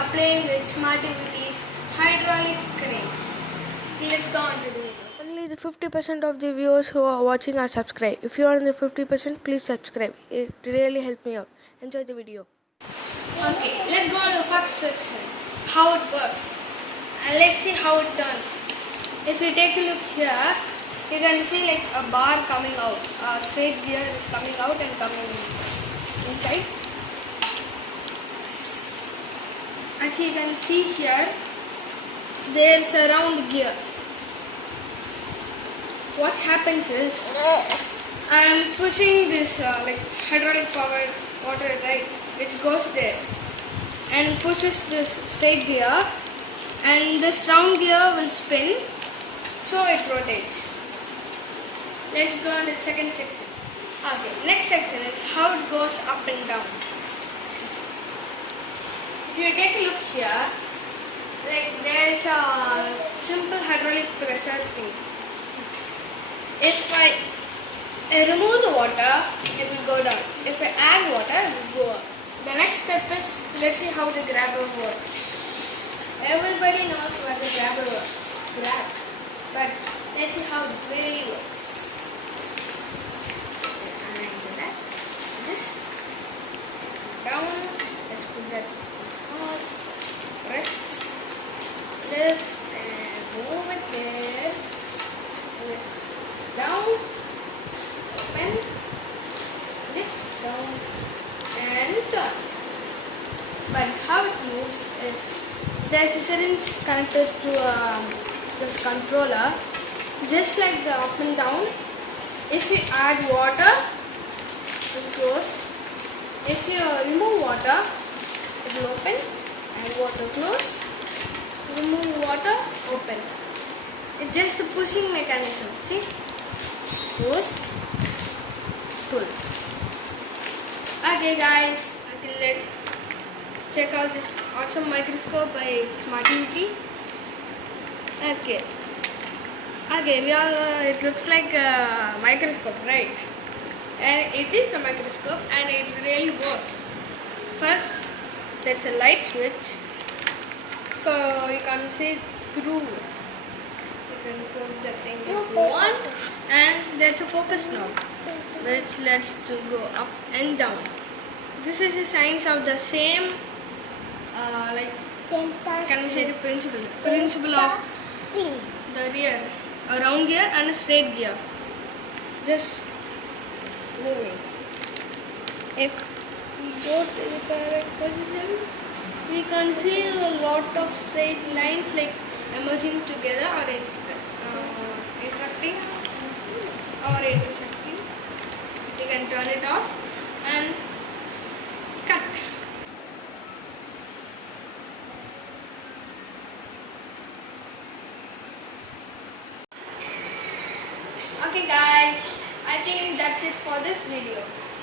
are playing with smartivity's hydraulic crane. Let's go on to the video. Only the 50% of the viewers who are watching are subscribed. If you are in the 50%, please subscribe. It really helps me out. Enjoy the video. Okay, let's go on to the first section. How it works. And let's see how it turns. If you take a look here, you can see like a bar coming out. A straight gear is coming out and coming inside. As you can see here, there's a round gear. What happens is, I am pushing this like hydraulic powered water, right, which goes there and pushes this straight gear, and this round gear will spin, so it rotates. Let's go on to the second section. Okay, next section is how it goes up and down. If you take a look here, like there's a simple hydraulic pressure thing. If I remove the water, it will go down. If I add water, it will go up. The next step is, let's see how the grabber works. Everybody knows what the grabber works. Grab. But let's see how it really works. And do that. This. Down. Let's put that on. Press. Lift. And move it there. This. Down, open, lift, down, and turn. But how it moves is, there's a syringe connected to this controller, just like the up and down. If you add water, it goes. If you remove water, it will open, add water, close, remove water, open. It's just a pushing mechanism, see? Push, pull. Okay guys, until let's check out this awesome microscope by smartivity. Okay, we are. It looks like a microscope, right? And it is a microscope, and it really works. First, there's a light switch, so you can see through. You can put the thing if you want, and there's a focus knob which lets to go up and down. This is the signs of the same like, can we say the principle of the rear, a round gear and a straight gear, just moving. If we go to the correct position, we can see a lot of straight lines like emerging together or interacting or intersecting. You can turn it off and cut. Okay guys, I think that's it for this video.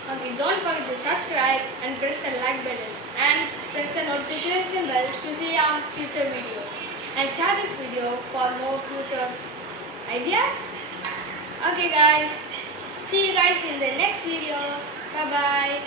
Okay, don't forget to subscribe and press the like button and press the notification bell to see our future videos. And share this video for more future ideas. Okay guys, see you guys in the next video. Bye bye.